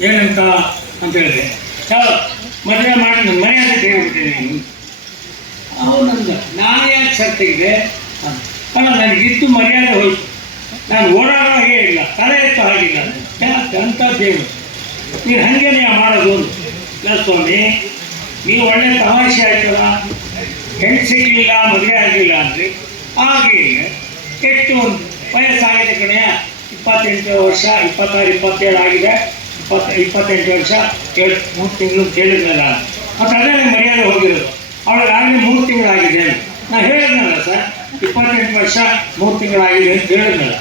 ಏನಂತ ಅಂತ ಹೇಳಿದೆ ಚಲೋ ಮದುವೆ ಮಾಡಿ ನನ್ನ ಮನೆ ಅಂತ ನಾನು ನೀನು ಅವನಂದ ನಾನು ಯಾಕೆ ಸತ್ತಿದೆ ಅಲ್ಲ ನನಗಿದ್ದು ಮರ್ಯಾದೆ ಹೋಯ್ತು. ನಾನು ಓಡಾಡೋ ಹಾಗೆ ಇಲ್ಲ ತಲೆ ಎತ್ತು ಹಾಗಿಲ್ಲ ಯಾಕೆ ಅಂತ ದೇವರು ನೀನು ಹಾಗೆ ನೀವು ಮಾಡೋದು ಇಲ್ಲ ಸ್ವಾಮಿ ನೀವು ಒಳ್ಳೆ ತಮಾಷೆ ಆಯ್ತಲ್ಲ. ಹೆಣ್ಣು ಸಿಗಲಿಲ್ಲ ಮದುವೆ ಆಗಲಿಲ್ಲ ಅಂದರೆ ಹಾಗೆ ಎಷ್ಟು ಒಂದು ವಯಸ್ಸಾಗಿದೆ ಕಣೆಯ ಇಪ್ಪತ್ತೆಂಟು ವರ್ಷ ಇಪ್ಪತ್ತಾರು ಇಪ್ಪತ್ತೇಳು ಆಗಿದೆ ಇಪ್ಪತ್ತ ಇಪ್ಪತ್ತೆಂಟು ವರ್ಷ ಏಳು ಮೂರು ತಿಂಗಳು ಕೇಳಿದ್ನಲ್ಲ. ಮತ್ತು ಅದೇ ನಂಗೆ ಮರ್ಯಾದೆ ಹೋಗಿರೋದು. ಅವಳಿಗೆ ಆಗಲೇ ಮೂರು ತಿಂಗಳಾಗಿದೆ ಅಂತ. ನಾನು ಹೇಳಿದ್ನಲ್ಲ ಸರ್ ಇಪ್ಪತ್ತೆಂಟು ವರ್ಷ ಮೂರು ತಿಂಗಳಾಗಿದೆ ಅಂತ ಹೇಳಿದ್ನಲ್ಲ.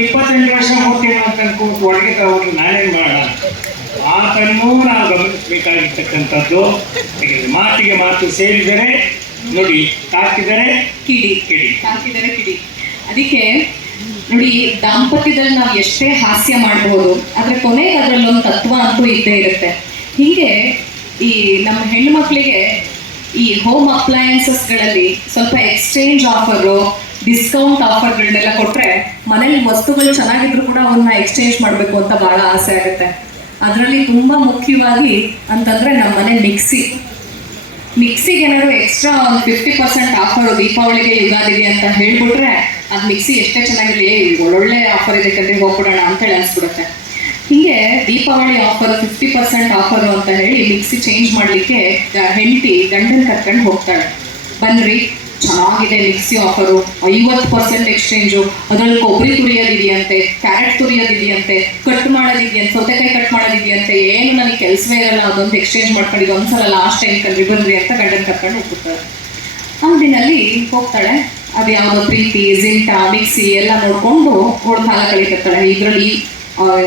ಇಪ್ಪತ್ತೆಂಟು ವರ್ಷ ಮೂರು ತಿಂಗಳು ಅಂತ ಅನ್ಕೊಂಡು ಒಳಗೆ ತಗೊಂಡು ನಾನೇನು ಮಾಡೋಣ ಮಾತನ್ನು ನಾವು ಗಮನಿಸಬೇಕಾಗಿರ್ತಕ್ಕಂಥದ್ದು ಮಾತಿಗೆ ಮಾತು ಸೇರಿದರೆ ನೋಡಿ ತಾಕಿದರೆ ಕಿಡಿ. ಕಿಡಿ. ತಾಕಿದರೆ ಕಿಡಿ. ಅದಕ್ಕೆ ನೋಡಿ, ದಾಂಪತ್ಯದಲ್ಲಿ ನಾವು ಎಷ್ಟೇ ಹಾಸ್ಯ ಮಾಡಬಹುದು ಆದ್ರೆ ಕೊನೆಗೆ ಅದರಲ್ಲೊಂದು ತತ್ವ ಅಂತೂ ಇದ್ದೇ ಇರುತ್ತೆ. ಹೀಗೆ ಈ ನಮ್ಮ ಹೆಣ್ಣು ಮಕ್ಕಳಿಗೆ ಈ ಹೋಮ್ ಅಪ್ಲಯನ್ಸಸ್ಗಳಲ್ಲಿ ಸ್ವಲ್ಪ ಎಕ್ಸ್ಚೇಂಜ್ ಆಫರು ಡಿಸ್ಕೌಂಟ್ ಆಫರ್ಗಳನ್ನೆಲ್ಲ ಕೊಟ್ಟರೆ ಮನೇಲಿ ವಸ್ತುಗಳು ಚೆನ್ನಾಗಿದ್ರು ಕೂಡ ಅವನ್ನ ಎಕ್ಸ್ಚೇಂಜ್ ಮಾಡಬೇಕು ಅಂತ ಬಹಳ ಆಸೆ ಆಗುತ್ತೆ. ಅದರಲ್ಲಿ ತುಂಬಾ ಮುಖ್ಯವಾಗಿ ಅಂತಂದ್ರೆ ನಮ್ಮ ಮನೆ ಮಿಕ್ಸಿ ಮಿಕ್ಸಿಗೆ ಏನಾದ್ರು ಎಕ್ಸ್ಟ್ರಾ ಒಂದು ಫಿಫ್ಟಿ ಪರ್ಸೆಂಟ್ ಆಫರ್ ದೀಪಾವಳಿಗೆ, ಯುಗಾದಿಗೆ ಅಂತ ಹೇಳ್ಬಿಟ್ರೆ ಅದು ಮಿಕ್ಸಿ ಎಷ್ಟೇ ಇದು ಒಳ್ಳೊಳ್ಳೆ ಆಫರ್ ಇದೆ ಕಣ್ರಿ, ಹೋಗ್ಬಿಡೋಣ ಅಂತ ಹೇಳಿ ಅನ್ಸ್ಬಿಡುತ್ತೆ. ಹೀಗೆ Deepavali offer fifty percent offer ಅಂತ ಹೇಳಿ ಮಿಕ್ಸಿ ಚೇಂಜ್ ಮಾಡಲಿಕ್ಕೆ ಹೆಂಡತಿ ಗಂಡನ ಕರ್ಕೊಂಡು ಹೋಗ್ತಾಳೆ. ಬನ್ರಿ, ಚೆನ್ನಾಗಿದೆ ಮಿಕ್ಸಿ ಆಫರು ಐವತ್ತು ಪರ್ಸೆಂಟ್ ಎಕ್ಸ್ಚೇಂಜು ಅದರಲ್ಲಿ ಕೊಬ್ಬರಿ ತುರಿಯೋದಿದೆಯಂತೆ ಕ್ಯಾರೆಟ್ ತುರಿಯೋದಿದೆಯಂತೆ ಕಟ್ ಮಾಡೋದಿದೆಯಂತೆ, ಸೌತೆಕಾಯಿ ಕಟ್ ಮಾಡೋದಿದೆಯಂತೆ, ಏನು ನನಗೆ ಕೆಲಸವೇ ಇರಲ್ಲ, ಅದೊಂದು ಎಕ್ಸ್ಚೇಂಜ್ ಮಾಡ್ಕೊಂಡಿದ್ದು ಒಂದ್ಸಲ ಲಾಸ್ಟ್ ಟೈಮ್ ಕಲ್ರಿ ಬನ್ರಿ ಅಂತ ಗಂಡನ ಕರ್ಕೊಂಡು ಹೋಗ್ಬಿಡ್ತಾರೆ ದಿನಲ್ಲಿ ಹೋಗ್ತಾಳೆ. ಅದು ಯಾವುದೋ ಪ್ರೀತಿ, ಜಿಂಟ, ಮಿಕ್ಸಿ ಎಲ್ಲ ನೋಡ್ಕೊಂಡು ಓಡ್ ಕಾಲ ಕಳೀತಿರ್ತಾಳೆ ಇದರಲ್ಲಿ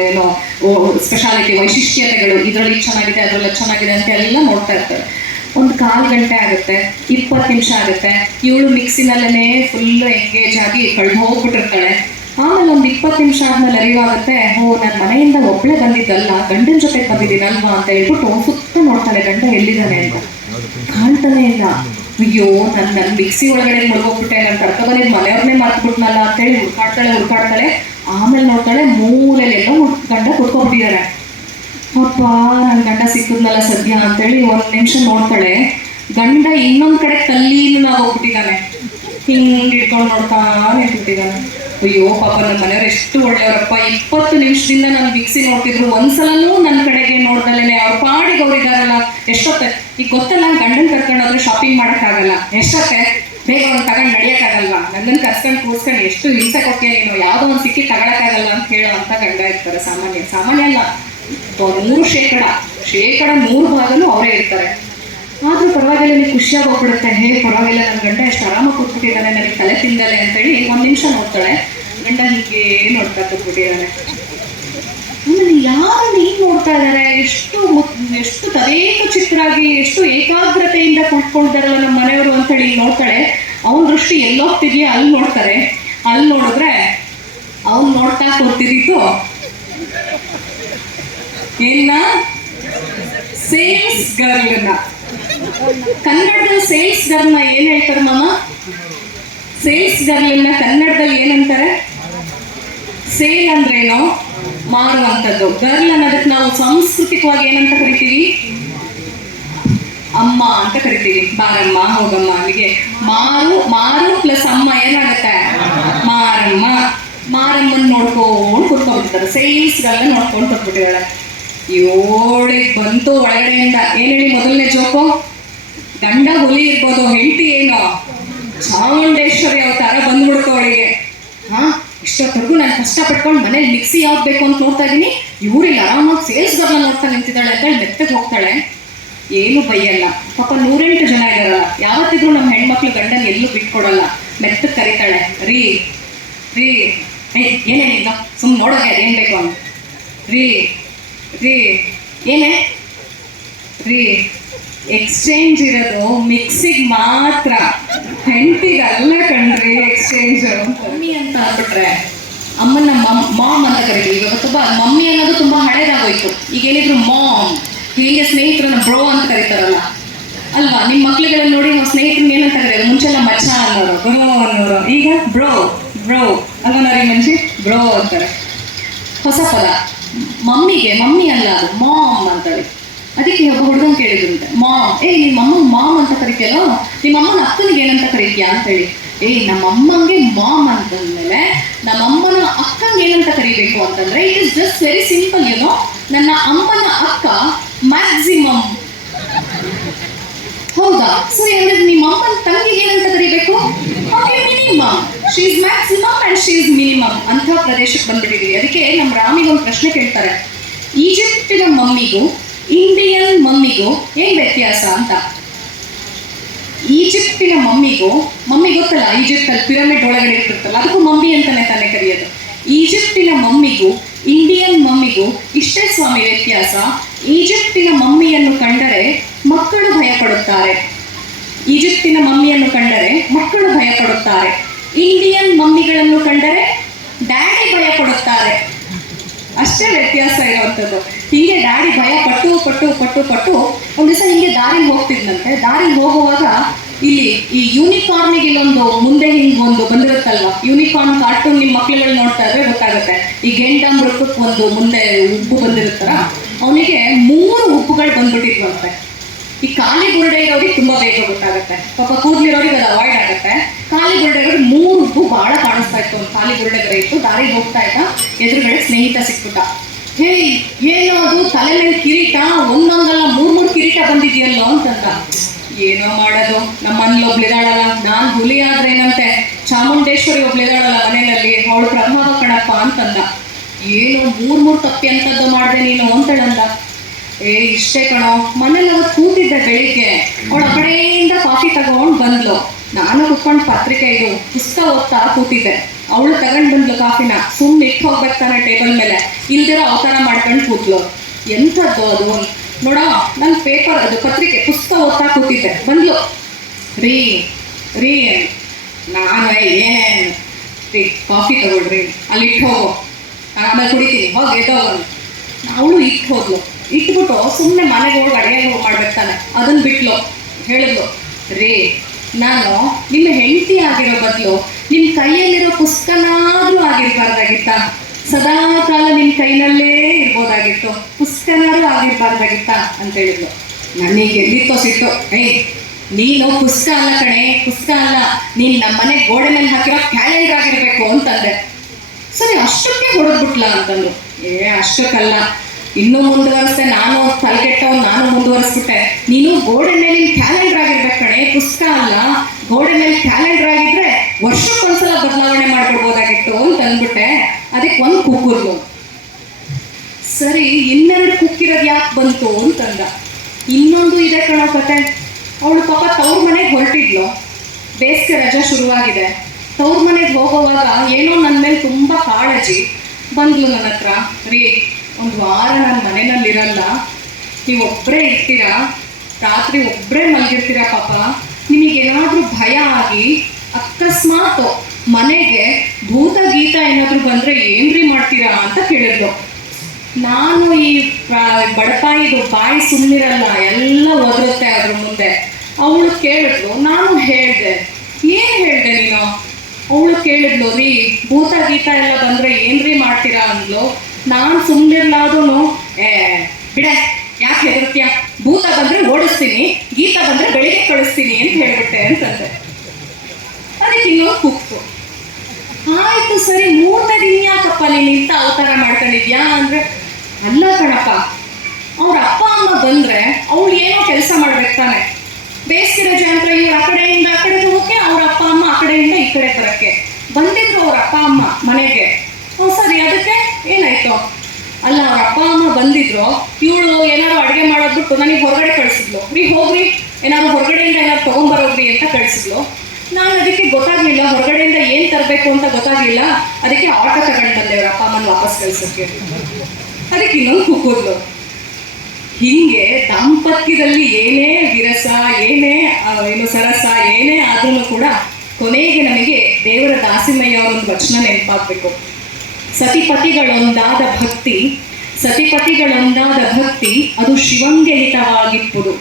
ಏನೋ ಸ್ಪೆಷಾಲಿಟಿ, ವೈಶಿಷ್ಟ್ಯತೆಗಳು, ಇದರಲ್ಲಿ ಚೆನ್ನಾಗಿದೆ, ಅದರಲ್ಲಿ ಚೆನ್ನಾಗಿದೆ ಅಂತ ಎಲ್ಲ ನೋಡ್ತಾ ಇರ್ತಾರೆ ಒಂದು ಕಾಲು ಗಂಟೆ ಆಗುತ್ತೆ, ಇಪ್ಪತ್ತು ನಿಮಿಷ ಆಗುತ್ತೆ. ಇವಳು ಮಿಕ್ಸಿನಲ್ಲೇ ಫುಲ್ಲು ಎಂಗೇಜ್ ಆಗಿ ಕಳೆದು ಹೋಗ್ಬಿಟ್ಟಿರ್ತಾಳೆ. ಆಮೇಲೆ ಒಂದು ಇಪ್ಪತ್ತು ನಿಮಿಷ ಆದ್ಮೇಲೆ ಅರಿವಾಗುತ್ತೆ, ಓ ನನ್ನ ಮನೆಯಿಂದ ಒಬ್ಬಳೇ ಬಂದಿದ್ದಲ್ಲ, ಗಂಡನ ಜೊತೆ ಬಂದಿದ್ದೀನಲ್ವಾ ಅಂತ ಹೇಳ್ಬಿಟ್ಟು ಸುತ್ತ ನೋಡ್ತಾಳೆ ಗಂಡ ಎಲ್ಲಿದ್ದಾನೆ ಅಂತ. ಕಾಣ್ತಾನೆ ಇಲ್ಲ. ಅಯ್ಯೋ ನನ್ನ ನನ್ನ ಮಿಕ್ಸಿ ಒಳಗಡೆ ಮಲಗೋಗ್ಬಿಟ್ಟೆ ನನ್ನ ಬಂದಿದ್ದು ಮನೆಯವ್ರನ್ನೇ ಮರ್ತ್ಬಿಟ್ನಲ್ಲ ಅಂತೇಳಿ ಹುಡ್ಕಾಡ್ತಾಳೆ ಹುಡ್ಕಾಡ್ತಾಳೆ. ಆಮೇಲೆ ನೋಡ್ತಾಳೆ ಮೂಲೆಲೆಲ್ಲ ಹುಡ್- ಗಂಡ ಕುಡ್ಕೊಂಡ್ಬಿಟ್ಟಿದ್ದಾರೆ ಅಪ್ಪ ನನ್ನ ಗಂಡ ಸಿಕ್ಕಿದ್ನಲ್ಲ ಸದ್ಯ ಅಂತೇಳಿ ಒಂದು ನಿಮಿಷ ನೋಡ್ತಾಳೆ. ಗಂಡ ಇನ್ನೊಂದ್ ಕಡೆ ತಲ್ಲೀನ ಹೋಗ್ಬಿಟ್ಟಿದ್ದಾನೆ ಹಿಂಗ್ ಇಟ್ಕೊಂಡು ನೋಡ್ತಾ ನಿಂತ್ಬಿಟ್ಟಿದ್ದಾನೆ ಅಯ್ಯೋ, ಪಾಪ ನನ್ನ ಮನೆಯವ್ರು ಎಷ್ಟು ಒಳ್ಳೆಯವರಪ್ಪ. ಇಪ್ಪತ್ತು ನಿಮಿಷದಿಂದ ನಾನು ಬಿಗ್ಸಿ ನೋಡ್ತಿದ್ರು. ಒಂದ್ಸಲನೂ ನನ್ನ ಕಡೆಗೆ ನೋಡ್ದಲೇನೆ ಅವ್ರ ಪಾಡಿಗೆ ಅವ್ರು ಎಷ್ಟೊತ್ತೆ? ಈಗ ಗೊತ್ತಲ್ಲ, ಗಂಡನ್ ಕರ್ಕೊಂಡಾದ್ರೆ ಶಾಪಿಂಗ್ ಮಾಡೋಕ್ಕಾಗಲ್ಲ. ಎಷ್ಟೊತ್ತೆ? ಬೇಗ ಅವ್ನು ತಗೊಂಡು ನಡಿಯಕ್ಕಾಗಲ್ವಾ? ನನ್ನನ್ನು ಕರ್ಸ್ಕೊಂಡು ಕೂರ್ಸ್ಕೊಂಡು ಎಷ್ಟು ಹಿಂಸೆ ಕೊಟ್ಟೆ ನೀನು? ಯಾವುದೋ ಒಂದು ಸಿಕ್ಕಿ ತಗೊಳಕ್ಕಾಗಲ್ಲ ಅಂತ ಹೇಳುವಂತ ಗಂಡ ಇರ್ತಾರೆ ಸಾಮಾನ್ಯ ಸಾಮಾನ್ಯ ಅಲ್ಲ. ನೂರು ಶೇಕಡ. ಶೇಕಡ ನೂರು ಭಾಗನೂ ಅವರೇ ಇರ್ತಾರೆ. ಆದ್ರೂ ಪರವಾಗಿಲ್ಲ, ನೀವು ಖುಷಿಯಾಗಿ ಹೋಗ್ಬಿಡುತ್ತೆ. ಹೇ, ಪರವಾಗಿಲ್ಲ ನನ್ನ ಗಂಡ ಎಷ್ಟು ಆರಾಮಾಗಿ ಕೂತ್ಬಿಟ್ಟಿದ್ದಾನೆ ನನಗೆ ತಲೆ ತಿಂದಲೆ ಅಂತೇಳಿ ಒಂದು ನಿಮಿಷ ನೋಡ್ತಾಳೆ. ಗಂಡ ಹೀಗೆ ನೋಡ್ತಾ ಕೂತ್ಬಿಟ್ಟಿದ್ದಾನೆ ಆಮೇಲೆ ಯಾರು ನೀನ್ ನೋಡ್ತಾ ಇದ್ದಾರೆ ಎಷ್ಟು ಎಷ್ಟು ತದೇಕ ಚಿತ್ರಾಗಿ ಎಷ್ಟು ಏಕಾಗ್ರತೆಯಿಂದ ಕೂತ್ಕೊಳ್ತಾರಲ್ಲ ನಮ್ಮ ಮನೆಯವರು ಅಂತ ಹೇಳಿ ನೋಡ್ತಾಳೆ. ಅವನ ದೃಷ್ಟಿ ಎಲ್ಲೋಗ್ತಿದ್ಯಾ? ಅಲ್ಲಿ ನೋಡ್ತಾರೆ. ಅಲ್ಲಿ ನೋಡಿದ್ರೆ ಅವ್ನು ನೋಡ್ತಾ ಕೂತಿದ್ದು ಏನ ಸೇಮ್ಸ್ ಗರ್ಲ್ನ. ಕನ್ನಡದ ಸೇಲ್ಸ್ ಗರ್ಲ್ನ ಏನ್ ಹೇಳ್ತಾರೆ ಮಾಮ? ಸೇಲ್ಸ್ ಗರ್ಲ್ನ ಕನ್ನಡದಲ್ಲಿ ಏನಂತಾರೆ? ಸೇಲ್ ಅಂದ್ರೇನು? ಮಾರುವಂಥದ್ದು. ಗರ್ಲ್ ಅನ್ನೋದಕ್ಕೆ ನಾವು ಸಾಂಸ್ಕೃತಿಕವಾಗಿ ಏನಂತ ಕರಿತೀವಿ? ಅಮ್ಮ ಅಂತ ಕರಿತೀವಿ. ಬಾರಮ್ಮ, ಹೋಗಮ್ಮ ಅಲ್ಲಿಗೆ ಮಾರು ಮಾರು ಪ್ಲಸ್ ಅಮ್ಮ ಏನಾಗುತ್ತೆ? ಮಾರಮ್ಮ. ಮಾರಮ್ಮನ್ ನೋಡ್ಕೊಂಡು ಕುತ್ಕೊಂಡ್ಬಿಡ್ತಾರೆ. ಸೇಲ್ಸ್ಗೆಲ್ಲ ನೋಡ್ಕೊಂಡು ಕೂತ್ಬಿಟ್ಟಿದ್ದಾಳೆ. ಏಳಿಗೆ ಬಂತು ಒಳಗಡೆಯಿಂದ. ಏನ್ ಹೇಳಿ ಮೊದಲನೇ ಜೋಕು? ಗಂಡ ಹುಲಿ ಇರ್ಬೋದು, ಹೆಂಡತಿ ಏನು. ಚಾಮುಂಡೇಶ್ವರಿ ಅವತಾರ ಬಂದ್ಬಿಡ್ತು ಅವಳಿಗೆ. ಹಾ ಇಷ್ಟೊತ್ತರೆಗೂ ನಾನು ಕಷ್ಟಪಟ್ಕೊಂಡು ಮನೇಲಿ ಮಿಕ್ಸಿ ಯಾವ್ದು ಬೇಕು ಅಂತ ನೋಡ್ತಾ ಇದ್ದೀನಿ. ಇವ್ರಿಗೆ ಆರಾಮಾಗಿ ಸೇಲ್ಸ್ ಬರ್ಲ ನೋಡ್ತಾ ನಿಂತಿದ್ದಾಳೆ ಅಂತ ಮೆತ್ತಗೆ ಹೋಗ್ತಾಳೆ. ಏನು ಬೈಯಲ್ಲ. ಪಾಪ ನೂರೆಂಟು ಜನ ಇದಾರಲ್ಲ ಯಾವತ್ತಿದ್ರು ನಮ್ಮ ಹೆಣ್ಮಕ್ಳು ಗಂಡನ ಎಲ್ಲೂ ಬಿಟ್ಕೊಡಲ್ಲ. ಮೆತ್ತಗೆ ಕರೀತಾಳೆ. ರೀ ರೀ. ಏ ಏನೇನಿಲ್ಲ ಸುಮ್ಮನೆ ನೋಡೋಕೆ ಏನು ಬೇಕು ಅಂತ. ರೀ ರೀ. ಏನೇ? ರೀ ಎಕ್ಸ್ಚೇಂಜ್ ಇರೋದು ಮಿಕ್ಸಿಗೆ ಮಾತ್ರ. ಹೆಂಡತಿಗೆ ಅಲ್ಲ ಕಣ್ರಿ ಎಕ್ಸ್ಚೇಂಜ್ ಮಮ್ಮಿ ಅಂತ ಅಂದ್ಬಿಟ್ರೆ, ಅಮ್ಮನ ಮಾಮ್ ಅಂತ ಕರಿತೀವಿ. ಇವಾಗ ತುಂಬಾ ಮಮ್ಮಿ ಅನ್ನೋದು ತುಂಬಾ ಹಳೇದಾಗೋಯ್ತು. ಈಗ ಏನಿದ್ರು ಮಾಮ್, ಹೀಗೆ ಸ್ನೇಹಿತರನ್ನ ಬ್ರೋ ಅಂತ ಕರೀತಾರಲ್ಲ. ಅಲ್ವಾ? ನಿಮ್ಮ ಮಕ್ಳುಗಳನ್ನ ನೋಡಿ ನಾವು ಸ್ನೇಹಿತರನ್ನ ಏನಂತ ಕರೆಯೋದು ಮುಂಚೆಲ್ಲ ಮಚ್ಚ ಅನ್ನೋರು. ಬ್ರೋ ಅನ್ನೋರು. ಈಗ ಬ್ರೋ ಬ್ರೋ. ಅಲ್ವಾ ರೀ ಮನ್ಸಿ ಬ್ರೋ ಅಂತಾರೆ. ಹೊಸ ಪದ. ಮಮ್ಮಿಗೆ, ಮಮ್ಮಿ ಅಲ್ಲ ಅದು, ಮಾಮ್ ಅಂತೇಳಿ. ಅದಕ್ಕೆ ಒಬ್ಬ ಹುಡುಗನ್ ಕೇಳಿದ್ರಂತೆ ಮಾಮ್ ಏ, ನಿಮ್ಮ ಅಮ್ಮ ಮಾಮ್ ಅಂತ ಕರಿತೀಯಲ್ಲ? ನಿಮ್ಮ ಅಮ್ಮನ ಅಕ್ಕನಿಗೆ ಏನಂತ ಕರೀತೀಯಾ ಅಂತೇಳಿ ಏ, ನಮ್ಮ ಅಮ್ಮಂಗೆ ಮಾಮ್ ಅಂತಂದ್ಮೇಲೆ ನಮ್ಮ ಅಮ್ಮನ ಅಕ್ಕಂಗೆ ಏನಂತ ಕರಿಬೇಕು ಅಂತಂದ್ರೆ it is just very simple ಏನೋ ನನ್ನ ಅಮ್ಮನ ಅಕ್ಕ ಮ್ಯಾಕ್ಸಿಮಮ್ ಹೌದಾ? ಸೊ ಅಂದ್ರೆ ನಿಮ್ಮ ಅಮ್ಮನ ತಂಗಿಗೆ ಏನಂತ ಕರಿಬೇಕು? ಮಿನಿಮಮ್ ಮ್ಯಾಕ್ಸಿಮಮ್ ಅಂಡ್ ಮಿನಿಮಮ್ ಅಂತ ಪ್ರದೇಶಕ್ಕೆ ಬಂದ್ಬಿಟ್ಟಿದೀವಿ. ಅದಕ್ಕೆ ನಮ್ಮ ರಾಮಿಗೆ ಒಂದು ಪ್ರಶ್ನೆ ಕೇಳ್ತಾರೆ. ಈಜಿಪ್ಟಿನ ಮಮ್ಮಿಗೂ ಇಂಡಿಯನ್ ಮಮ್ಮಿಗೂ ಏನ್ ವ್ಯತ್ಯಾಸ ಅಂತ? ಈಜಿಪ್ಟಿನ ಮಮ್ಮಿಗೂ, ಮಮ್ಮಿ ಗೊತ್ತಲ್ಲ ಈಜಿಪ್ಟ್ ಅಲ್ಲಿ ಪಿರಮಿಡ್ ಒಳಗಡೆ ಇರ್ತಿರ್ತಲ್ಲ ಅದಕ್ಕೂ ಮಮ್ಮಿ ಅಂತಾನೆ ತಾನೇ ಕರೆಯೋದು. ಈಜಿಪ್ಟಿನ ಮಮ್ಮಿಗೂ, ಇಂಡಿಯನ್ ಮಮ್ಮಿಗೂ ಇಷ್ಟೇ ಸ್ವಾಮಿ ವ್ಯತ್ಯಾಸ? ಈಜಿಪ್ಟಿನ ಮಮ್ಮಿಯನ್ನು ಕಂಡರೆ ಮಕ್ಕಳು ಭಯಪಡುತ್ತಾರೆ. ಈಜಿಪ್ಟಿನ ಮಮ್ಮಿಯನ್ನು ಕಂಡರೆ ಮಕ್ಕಳು ಭಯಪಡುತ್ತಾರೆ. ಇಂಡಿಯನ್ ಮಮ್ಮಿಗಳನ್ನು ಕಂಡರೆ ಡ್ಯಾಡಿ ಭಯಪಡುತ್ತಾರೆ. ಅಷ್ಟೇ ವ್ಯತ್ಯಾಸ ಇರುವಂಥದ್ದು. ಹೀಗೆ ಡ್ಯಾಡಿ ಭಯ ಪಟ್ಟು ಪಟ್ಟು ಪಟ್ಟು ಪಟ್ಟು ಒಂದು ದಿವಸ ಹಿಂಗೆ ದಾರಿಗೆ ಹೋಗ್ತಿದ್ನಂತೆ. ದಾರಿಗೆ ಹೋಗುವಾಗ ಇಲ್ಲಿ ಈ ಯೂನಿಫಾರ್ಮಿಗೆ ಇಲ್ಲೊಂದು ಮುಂದೆ ಹಿಂಗೆ ಒಂದು ಬಂದಿರುತ್ತಲ್ವಾ? ಯೂನಿಫಾರ್ಮ್ ಕಾರ್ಟೂನ್ ನಿಮ್ಮ ಮಕ್ಕಳುಗಳು ನೋಡ್ತಾ ಇದ್ರೆ ಗೊತ್ತಾಗುತ್ತೆ. ಈ ಗೆಂಡಾಮೃತಕ್ಕೆ ಒಂದು ಮುಂದೆ ಉಬ್ಬು ಬಂದಿರುತ್ತಲ್ಲ, ಅವನಿಗೆ ಮೂರು ಉಬ್ಬುಗಳು ಬಂದ್ಬಿಟ್ಟಿದ್ವಂತೆ. ಈ ಖಾಲಿ ಬುರುಡೆ ಇರೋರಿಗೆ ತುಂಬಾ ಬೇಗ ಗೊತ್ತಾಗುತ್ತೆ. ಪಾಪ ಕೂದಲಿರೋರಿಗೆ ಅದು ಅವಾಯ್ಡ್ ಆಗುತ್ತೆ. ಖಾಲಿ ಬುರುಡೆ ಇರೋರಿಗೆ ಮೂರು ಬಹಳ ಕಾಣಿಸ್ತಾ ಇತ್ತು ಒಂದು ಖಾಲಿ ಇತ್ತು. ದಾರಿಗೆ ಹೋಗ್ತಾ ಇದ್ದ. ಎದುರುಗಡೆ ಸ್ನೇಹಿತ ಸಿಕ್ಬಿಟ್ಟ ಹೇ, ಏನೋ ಅದು ತಲೆ ಮೇಲೆ ಕಿರೀಟ, ಒಂದೊಂದಲ್ಲ ಮೂರ್ ಮೂರು ಕಿರೀಟ ಬಂದಿದೆಯಲ್ಲೋ ಅಂತಂದ. ಏನೋ ಮಾಡೋದು? ನಮ್ಮ ಮನೇಲಿ ಒಬ್ಳಿದಾಳಲ್ಲ ನಾನು ಹುಲಿ ಆದ್ರೇನಂತೆ ಚಾಮುಂಡೇಶ್ವರಿ ಒಬ್ಳಿದಾಳಲ್ಲ ಮನೆಯಲ್ಲಿ. ಅವಳು ಪ್ರಭಾವ ಕಣಪ್ಪ ಅಂತಂದ. ಏನೋ ಮೂರ್ ಮೂರ್ ತಪ್ಪಿ ಅಂತದ್ದು ಮಾಡಿದೆ ನೀನು ಅಂತೇಳಂದ. ಏ, ಇಷ್ಟೇ ಕಣೋ. ಮನೇಲಿ ಅವತ್ತು ಕೂತಿದ್ದೆ ಬೆಳಿಗ್ಗೆ, ಅವಳ ಕಡೆಯಿಂದ ಕಾಫಿ ತಗೊಂಡು ಬಂದ್ಲು. ನಾನು ಕುತ್ಕೊಂಡು ಪತ್ರಿಕೆ ಇದು ಪುಸ್ತಕ ಓದ್ತಾ ಕೂತಿದ್ದೆ. ಅವಳು ತಗೊಂಡು ಬಂದ್ಲು ಕಾಫಿನ. ಸುಮ್ಮನೆ ಇಟ್ಟು ಹೋಗ್ಬೇಕಾನೆ ಟೇಬಲ್ ಮೇಲೆ. ಇಲ್ದಿರೋ ಅವತಾರ ಮಾಡ್ಕೊಂಡು ಕೂತ್ಲು ಎಂಥದ್ದು ಅದು? ನೋಡ ನನ್ ಪೇಪರ್ ಅದು ಪತ್ರಿಕೆ, ಪುಸ್ತಕ ಓದ್ತಾ ಕೂತಿದ್ದೆ. ಬಂದ್ಲು. ರೀ ರೀ, ನಾನು ಏ ರೀ, ಕಾಫಿ ತಗೊಳ್ರಿ. ಅಲ್ಲಿ ಇಟ್ಟು ಹೋಗು. ಆಮೇಲೆ ಕುಡಿತೀನಿ. ಹೋಗಿ ಎದ್ದೋಗು ಅವಳು ಇಟ್ಟು ಹೋದ್ಲು. ಇಟ್ಬಿಟ್ಟು ಸುಮ್ಮನೆ ಮನೆಗೆ ಹೋಗಿ ಅಡಿಗೆ ಹೋಗಿ ಮಾಡ್ಬೇಕು ತಾನೆ. ಅದನ್ನ ಬಿಟ್ಲು. ಹೇಳಿದ್ಲು. ರೀ ನಾನು ನಿಮ್ಮ ಹೆಂಡತಿ ಆಗಿರೋ ಬದಲು ನಿಮ್ಮ ಕೈಯಲ್ಲಿರೋ ಪುಸ್ತಕನಾದ್ರೂ ಆಗಿರ್ಬಾರ್ದಾಗಿತ್ತ? ಸದಾ ಕಾಲ ನಿಮ್ಮ ಕೈನಲ್ಲೇ ಇರ್ಬೋದಾಗಿತ್ತು. ಪುಸ್ತಕನಾದ್ರೂ ಆಗಿರ್ಬಾರ್ದಾಗಿತ್ತ ಅಂತ ಹೇಳಿದ್ಲು. ನನಗೆ ಎಲ್ಲಿತ್ತೋ ಸಿಟ್ಟು. ಏಯ್, ನೀನು ಪುಸ್ತಕ ಅಲ್ಲ ಕಣೆ ಪುಸ್ತಕ ಅಲ್ಲ. ನೀನು ನಮ್ಮ ಮನೆ ಗೋಡೆ ಮೇಲೆ ಹಾಕಿರೋ ಕ್ಯಾಲೆಂಡರ್ ಆಗಿರ್ಬೇಕು ಅಂತಂದೆ. ಸರಿ, ಅಷ್ಟಕ್ಕೆ ಹೊಡೆದ್ಬಿಟ್ಲ ಅಂತಂದ್ರು. ಏ, ಅಷ್ಟಕ್ಕಲ್ಲ. ಇನ್ನೂ ಮುಂದುವರಿಸ್ದೆ, ನಾನು ತಲೆಗೆಟ್ಟವ್ ನಾನು ಮುಂದುವರಿಸ್ಬಿಟ್ಟೆ. ನೀನು ಗೋಡೆ ಮೇಲೆ ಟ್ಯಾಲೆಂಟ್ ಆಗಿರ್ಬೇಕು ಕಣೆ, ಪುಸ್ತಕ ಅಲ್ಲ. ಗೋಡೆ ಮೇಲೆ ಟ್ಯಾಲೆಂಟ್ ಆಗಿದ್ರೆ ವರ್ಷಕ್ಕೊಂದ್ಸಲ ಬದಲಾವಣೆ ಮಾಡ್ಕೊಡ್ಬೋದಾಗಿತ್ತು ಅಂತ ಅಂದ್ಬಿಟ್ಟೆ. ಅದಕ್ಕೆ ಒಂದು ಕುಕ್ಕುರ್ಲು ಸರಿ, ಇನ್ನೆರಡು ಕುಕ್ಕಿರೋದು ಯಾಕೆ ಬಂತು ಅಂತಂದ. ಇನ್ನೊಂದು ಇದೆ ಕಣ ಕತೆ. ಅವಳು ಪಾಪ ತವ್ರ ಮನೆಗೆ ಹೊರಟಿದ್ಲು. ಬೇಸಿಗೆ ರಜಾ ಶುರುವಾಗಿದೆ. ತವ್ರ ಮನೆಗೆ ಹೋಗೋವಾಗ ಏನೋ ನನ್ನ ಮೇಲೆ ತುಂಬ ಕಾಳಜಿ. ಬಂದ್ಲು ನನ್ನ ಹತ್ರ. ರೀ ಒಂದು ವಾರ ನನ್ನ ಮನೆಯಲ್ಲಿರಲ್ಲ, ನೀವು ಒಬ್ಬರೇ ಇರ್ತೀರಾ? ರಾತ್ರಿ ಒಬ್ಬರೇ ಮಲಗಿರ್ತೀರಾ ಪಾಪ? ನಿಮಗೇನಾದರೂ ಭಯ ಆಗಿ ಅಕಸ್ಮಾತ್ ಮನೆಗೆ ಭೂತ ಗೀತ ಏನಾದರೂ ಬಂದರೆ ಏನ್ರಿ ಮಾಡ್ತೀರಾ ಅಂತ ಕೇಳಿದ್ಲು. ನಾನು ಈ ಬಡಪಾಯಿದು ಬಾಯಿ ಸುಮ್ಮನಿರಲ್ಲ ಎಲ್ಲ ಒದರುತ್ತೆ ಅದ್ರ ಮುಂದೆ. ಅವಳು ಕೇಳಿದ್ಲು, ನಾನು ಹೇಳಿದೆ. ಏನು ಹೇಳಿದೆ ನೀನು? ಅವಳು ಕೇಳಿದ್ಲು, ರೀ, ಭೂತ ಗೀತ ಎಲ್ಲ ಬಂದರೆ ಏನ್ರಿ ಮಾಡ್ತೀರಾ ಅಂದ್ಲು. ನಾನು ಸುಮ್ಮನಿರ್ಲಾದನು ಏ, ಬಿಡ, ಯಾಕೆ ಹೆದರ್ತೀಯ ಭೂತ ಬಂದ್ರೆ ಓಡಿಸ್ತೀನಿ, ಗೀತ ಬಂದ್ರೆ ಬೆಳಿಗ್ಗೆ ಕಳಿಸ್ತೀನಿ ಅಂತ ಹೇಳ್ಬಿಟ್ಟೆ ಅಂತಂದೆ. ಅದಕ್ಕೆ ಇನ್ನೊಂದು ಕುಕ್ಕು ಆಯ್ತು ಸರಿ, ಮೂರನೇ ದಿನ ಯಾಕಪ್ಪ ನೀನು ಇಂಥ ಅವತಾರ ಮಾಡ್ಕೊಂಡಿದ್ಯಾ ಅಂದ್ರೆ, ಅಲ್ಲ ಕಣಪ್ಪ, ಅವ್ರ ಅಪ್ಪ ಅಮ್ಮ ಬಂದ್ರೆ ಅವ್ಳು ಏನೋ ಕೆಲಸ ಮಾಡ್ಬೇಕು ತಾನೆ. ಬೇಸಿಗೆ ರಜೆ ಅಂತ ಇವ್ರು ಆ ಕಡೆಯಿಂದ ಆ ಕಡೆ ಹೋಗಕ್ಕೆ ಅವ್ರ ಅಪ್ಪ ಅಮ್ಮ ಆ ಕಡೆಯಿಂದ ಈ ಕಡೆ ಬರಕ್ಕೆ. ಬಂದಿದ್ರು ಅವ್ರ ಅಪ್ಪ ಅಮ್ಮ ಮನೆಗೆ. ಸರಿ, ಅದಕ್ಕೆ ಏನಾಯ್ತು? ಅಲ್ಲ, ಅವ್ರ ಅಪ್ಪ, ಅಮ್ಮ ಬಂದಿದ್ರು. ಇವಳು ಏನಾದ್ರು ಅಡುಗೆ ಮಾಡೋದ್ಬಿಟ್ಟು ನನಗೆ ಹೊರಗಡೆ ಕಳಿಸಿದ್ಲು. ರೀ ಹೋಗ್ರಿ, ಏನಾದ್ರು ಹೊರಗಡೆಯಿಂದ ಏನಾದ್ರು ತೊಗೊಂಬರೋಗ್ರಿ ಅಂತ ಕಳಿಸಿದ್ಲು. ನಾನು ಅದಕ್ಕೆ ಗೊತ್ತಾಗ್ಲಿಲ್ಲ, ಹೊರಗಡೆಯಿಂದ ಏನು ತರಬೇಕು ಅಂತ ಗೊತ್ತಾಗ್ಲಿಲ್ಲ. ಅದಕ್ಕೆ ಆಟೋ ತಗೊಂಡು ಬಂದೆ ಅವ್ರ ಅಪ್ಪ, ಅಮ್ಮನ ವಾಪಸ್ ಕಳಿಸೋಕ್ಕೆ. ಅದಕ್ಕೆ ಇನ್ನೊಂದು ಕುಕ್ಕುದ್ಲು. ಹಿಂಗೆ ದಾಂಪತ್ಯದಲ್ಲಿ ಏನೇ ವಿರಸ, ಏನೇ ಏನು ಸರಸ, ಏನೇ ಆದ್ರೂ ಕೂಡ ಕೊನೆಗೆ ನಮಗೆ ದೇವರ ದಾಸಿಮಯ್ಯ ಅವರ ಒಂದು ವಚನ ನೆನಪಾಗ್ಬೇಕು. ಸತಿಪತಿಗಳೊಂದಾದ ಭಕ್ತಿ ಸತಿಪತಿಗಳೊಂದಾದ ಭಕ್ತಿ, ಅದು ಶಿವಂಗೆ ಹಿತವಾಗಿಪ್ಪುದು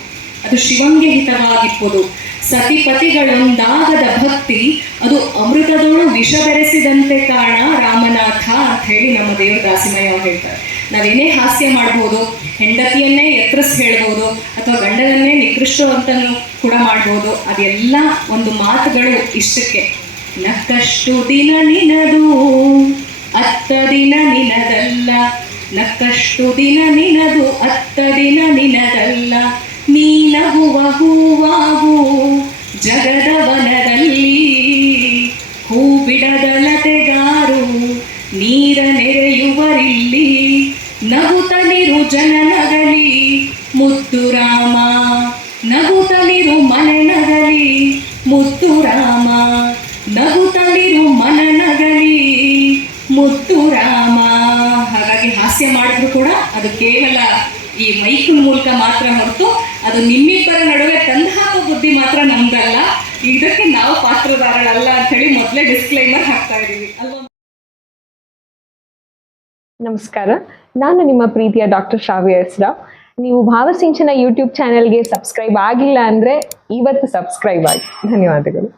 ಅದು ಶಿವಂಗೆ ಹಿತವಾಗಿಪ್ಪುದು ಸತಿಪತಿಗಳೊಂದಾಗದ ಭಕ್ತಿ, ಅದು ಅಮೃತದೊಳು ವಿಷ ಬೆರೆಸಿದಂತೆ ಕಾರಣ ರಾಮನಾಥ ಅಂತ ಹೇಳಿ ನಮ್ಮ ದೇವರ ದಾಸಿಮಯ್ಯ ಅವ್ರು ಹೇಳ್ತಾರೆ. ನಾವೇನೇ ಹಾಸ್ಯ ಮಾಡ್ಬೋದು, ಹೆಂಡತಿಯನ್ನೇ ಎತ್ರಸ್ ಹೇಳ್ಬೋದು, ಅಥವಾ ಗಂಡನನ್ನೇ ನಿಕೃಷ್ಟರು ಅಂತಲೂ ಕೂಡ ಮಾಡ್ಬೋದು, ಅದೆಲ್ಲ ಒಂದು ಮಾತುಗಳು ಇಷ್ಟಕ್ಕೆ. ನಕ್ಕಷ್ಟು ದಿನ ನಿನದು. ಅತ್ತ ದಿನ ನಿನದಲ್ಲ ನಕ್ಕಷ್ಟು ದಿನ ನಿನದು ಅತ್ತ ದಿನ ನಿನದಲ್ಲ ನೀ ನಗುವ ಹೂವಾಗು ಜಗದ ಹಾಸ್ಯ ಮಾಡಿದ್ರು ಕೂಡ ಅದು ಕೇವಲ ಈ ಮೈಕ್ ಮೂಲಕ ಮಾತ್ರ ಹೊರತು ಅದು ನಿಮ್ಮಿಬ್ಬರ ನಡುವೆ ತಂದು ಹಾಕೋ ಬುದ್ಧಿ ಮಾತ್ರ ನಮ್ದಲ್ಲ. ಇದಕ್ಕೆ ನಾವು ಪಾತ್ರದಾರರಲ್ಲ ಅಂತ ಹೇಳಿ ಮೊದಲೇ ಡಿಸ್ಕ್ಲೈಮರ್ ಹಾಕ್ತಾ ಇದ್ದೀವಿ ಅಲ್ವಾ? ನಮಸ್ಕಾರ. ನಾನು ನಿಮ್ಮ ಪ್ರೀತಿಯ ಡಾಕ್ಟರ್ ಶ್ರಾವ್ಯ ಹೆಸರಾವ್ ನೀವು ಭಾವಸಿಂಚನ ಯೂಟ್ಯೂಬ್ ಚಾನೆಲ್ಗೆ ಸಬ್ಸ್ಕ್ರೈಬ್ ಆಗಿಲ್ಲ ಅಂದರೆ ಇವತ್ತು ಸಬ್ಸ್ಕ್ರೈಬ್ ಆಗಿ. ಧನ್ಯವಾದಗಳು.